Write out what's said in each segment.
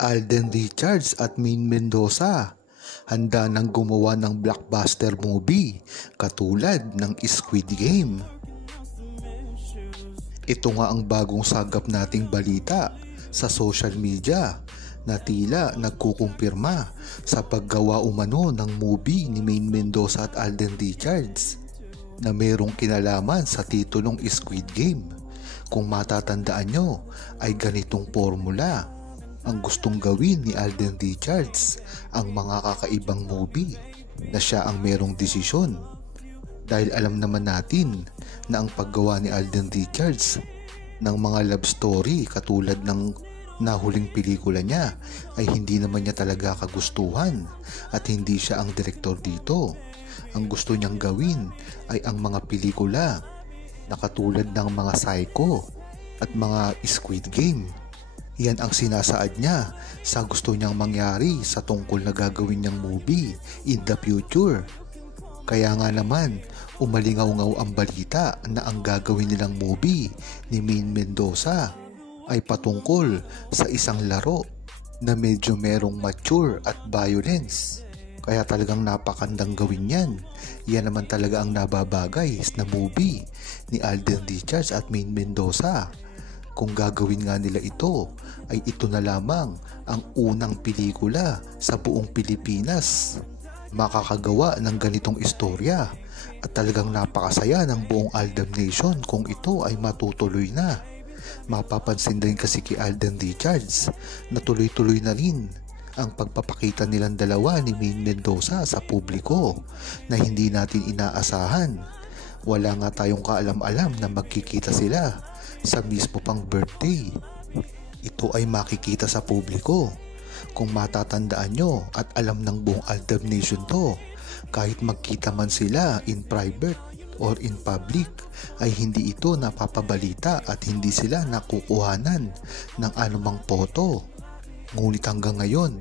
Alden Richards at Maine Mendoza handa nang gumawa ng blockbuster movie katulad ng Squid Game. Ito nga ang bagong sagap nating balita sa social media na tila nagkukumpirma sa paggawa umano ng movie ni Maine Mendoza at Alden Richards na mayroong kinalaman sa titulong Squid Game. Kung matatandaan nyo ay ganitong formula ang gustong gawin ni Alden Richards, ang mga kakaibang movie na siya ang merong desisyon. Dahil alam naman natin na ang paggawa ni Alden Richards ng mga love story katulad ng nahuling pelikula niya ay hindi naman niya talaga kagustuhan at hindi siya ang direktor dito. Ang gusto niyang gawin ay ang mga pelikula na katulad ng mga Psycho at mga Squid Game. Yan ang sinasaad niya sa gusto niyang mangyari sa tungkol na gagawin niyang movie in the future. Kaya nga naman, umalingaw-ngaw ang balita na ang gagawin nilang movie ni Maine Mendoza ay patungkol sa isang laro na medyo merong mature at violence. Kaya talagang napakandang gawin yan. Yan naman talaga ang nababagay na movie ni Alden Richards at Maine Mendoza. Kung gagawin nga nila ito, ay ito na lamang ang unang pelikula sa buong Pilipinas makakagawa ng ganitong istorya at talagang napakasaya ng buong Aldab Nation kung ito ay matutuloy na. Mapapansin din kasi kay Alden Richards na tuloy-tuloy na rin ang pagpapakita nilang dalawa ni Maine Mendoza sa publiko na hindi natin inaasahan. Wala nga tayong kaalam-alam na magkikita sila sa mismo pang birthday. Ito ay makikita sa publiko. Kung matatandaan nyo at alam ng buong Aldab Nation to, kahit magkita man sila in private or in public ay hindi ito napapabalita at hindi sila nakukuhanan ng anumang photo. Ngunit hanggang ngayon,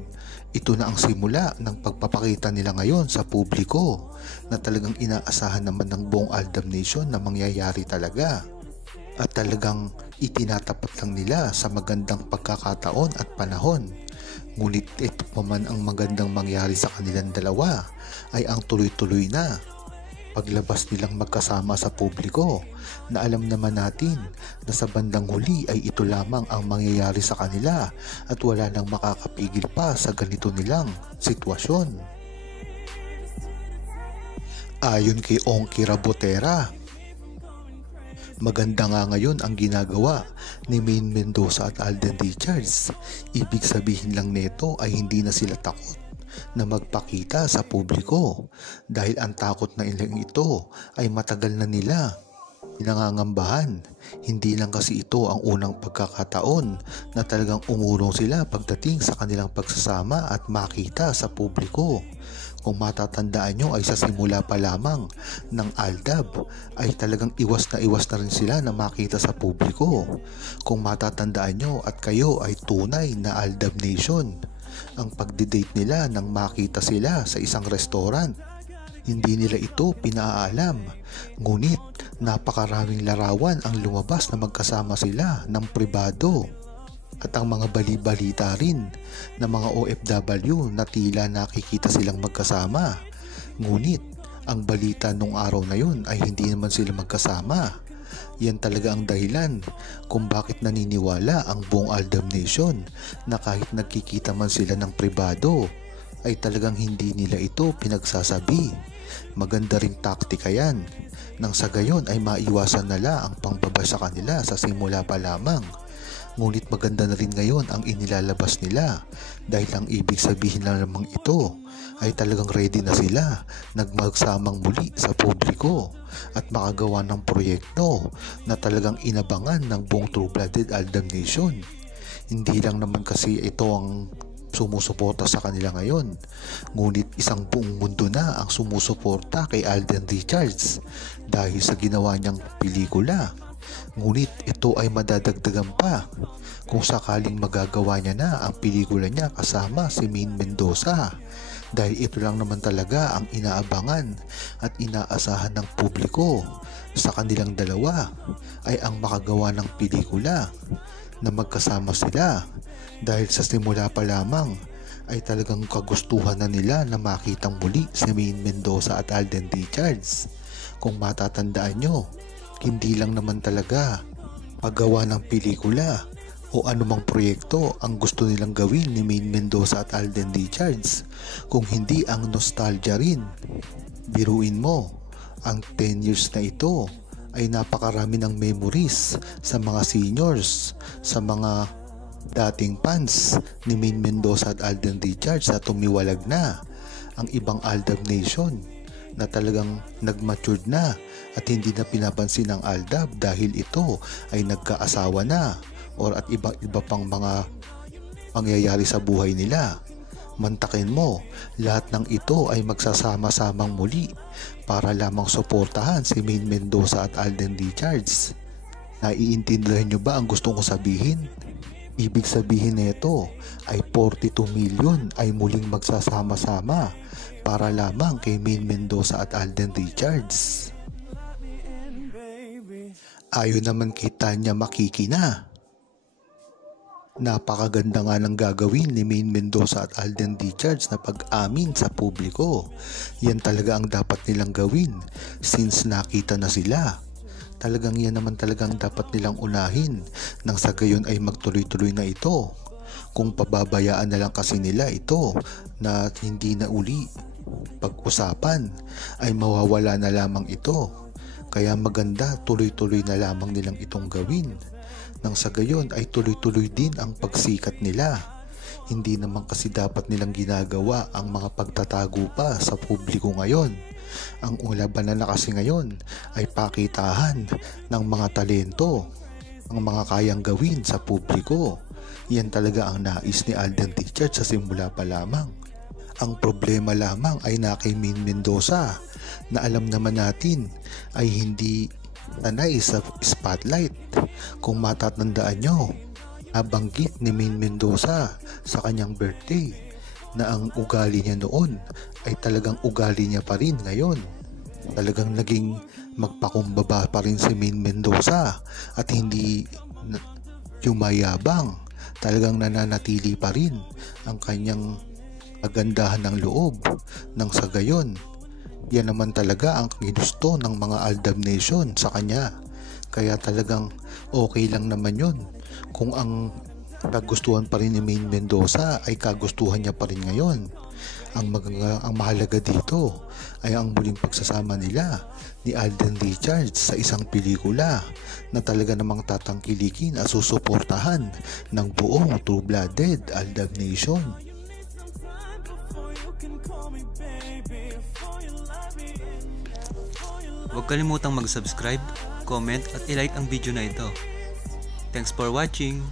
ito na ang simula ng pagpapakita nila ngayon sa publiko na talagang inaasahan naman ng buong Aldab Nation na mangyayari talaga. At talagang itinatapat lang nila sa magandang pagkakataon at panahon. Ngunit ito pa man ang magandang mangyari sa kanilang dalawa ay ang tuloy-tuloy na paglabas nilang magkasama sa publiko na alam naman natin na sa bandang huli ay ito lamang ang mangyayari sa kanila at wala nang makakapigil pa sa ganito nilang sitwasyon. Ayon kay Ongki Rabotera, maganda nga ngayon ang ginagawa ni Maine Mendoza at Alden Richards. Ibig sabihin lang nito ay hindi na sila takot na magpakita sa publiko dahil ang takot na ilang ito ay matagal na nila pinangangambahan. Hindi lang kasi ito ang unang pagkakataon na talagang umurong sila pagdating sa kanilang pagsasama at makita sa publiko. Kung matatandaan nyo ay sa simula pa lamang ng Aldab ay talagang iwas na rin sila na makita sa publiko. Kung matatandaan nyo at kayo ay tunay na Aldab Nation, ang pagdidate nila nang makita sila sa isang restaurant, hindi nila ito pinaalam. Ngunit napakaraming larawan ang lumabas na magkasama sila ng pribado. At ang mga bali-balita rin na mga OFW na tila nakikita silang magkasama. Ngunit ang balita nung araw na yun ay hindi naman sila magkasama. Yan talaga ang dahilan kung bakit naniniwala ang buong Aldab Nation na kahit nagkikita man sila ng pribado ay talagang hindi nila ito pinagsasabi. Maganda ring taktika yan nang sa gayon ay maiwasan nila ang pangbaba sa kanila sa simula pa lamang. Ngunit maganda na rin ngayon ang inilalabas nila dahil ang ibig sabihin na lamang ito ay talagang ready na sila nagmagsamang muli sa publiko at makagawa ng proyekto na talagang inabangan ng buong True-Blooded Aldab Nation. Hindi lang naman kasi ito ang sumusuporta sa kanila ngayon, ngunit isang buong mundo na ang sumusuporta kay Alden Richards dahil sa ginawa niyang pelikula. Ngunit ito ay madadagdagan pa kung sakaling magagawa niya na ang pelikula niya kasama si Maine Mendoza, dahil ito lang naman talaga ang inaabangan at inaasahan ng publiko sa kanilang dalawa ay ang makagawa ng pelikula. na magkasama sila dahil sa simula pa lamang ay talagang kagustuhan na nila na makitang muli si Maine Mendoza at Alden Richards. Kung matatandaan nyo, hindi lang naman talaga paggawa ng pelikula o anumang proyekto ang gusto nilang gawin ni Maine Mendoza at Alden Richards, kung hindi ang nostalgia rin. Biruin mo, ang 10 years na ito ay napakarami ng memories sa mga seniors, sa mga dating fans ni Maine Mendoza at Alden Richards na tumiwalag na. Ang ibang Aldab Nation na talagang nag-matured na at hindi na pinapansin ng Aldab dahil ito ay nagkaasawa na or at iba pang mga pangyayari sa buhay nila. Mantakin mo, lahat ng ito ay magsasama-samang muli para lamang suportahan si Maine Mendoza at Alden Richards. Naiintindihan nyo ba ang gusto kong sabihin? Ibig sabihin nito ay 42 million ay muling magsasama-sama para lamang kay Maine Mendoza at Alden Richards. Ayon naman kay Tanya Makikina, napakaganda nga ng gagawin ni Maine Mendoza at Alden Richards na pag-amin sa publiko. Yan talaga ang dapat nilang gawin since nakita na sila. Talagang yan naman talagang dapat nilang unahin nang sa gayon ay magtuloy-tuloy na ito. Kung pababayaan na lang kasi nila ito na hindi na uli pag-usapan ay mawawala na lamang ito. Kaya maganda tuloy-tuloy na lamang nilang itong gawin. Nang sa gayon ay tuloy-tuloy din ang pagsikat nila. Hindi naman kasi dapat nilang ginagawa ang mga pagtatago pa sa publiko ngayon. Ang labanan na kasi ngayon ay pakitahan ng mga talento, ang mga kayang gawin sa publiko. Yan talaga ang nais ni Alden Richards sa simula pa lamang. Ang problema lamang ay na kay Maine Mendoza na alam naman natin ay hindi tanay sa spotlight. Kung matatandaan nyo, nabanggit ni Maine Mendoza sa kanyang birthday na ang ugali niya noon ay talagang ugali niya pa rin ngayon. Talagang naging magpakumbaba pa rin si Maine Mendoza at hindi yumayabang. Talagang nananatili pa rin ang kanyang kagandahan ng loob. Nang sa gayon, yan naman talaga ang ginusto ng mga Aldab Nation sa kanya. Kaya talagang okay lang naman yun kung ang kagustuhan pa rin ni Maine Mendoza ay kagustuhan niya pa rin ngayon. Ang mahalaga dito ay ang muling pagsasama nila ni Alden Richards sa isang pelikula na talaga namang tatangkilikin at susuportahan ng buong True-Blooded Aldab Nation. Huwag kalimutang mag-subscribe, comment at i-like ang video na ito. Thanks for watching!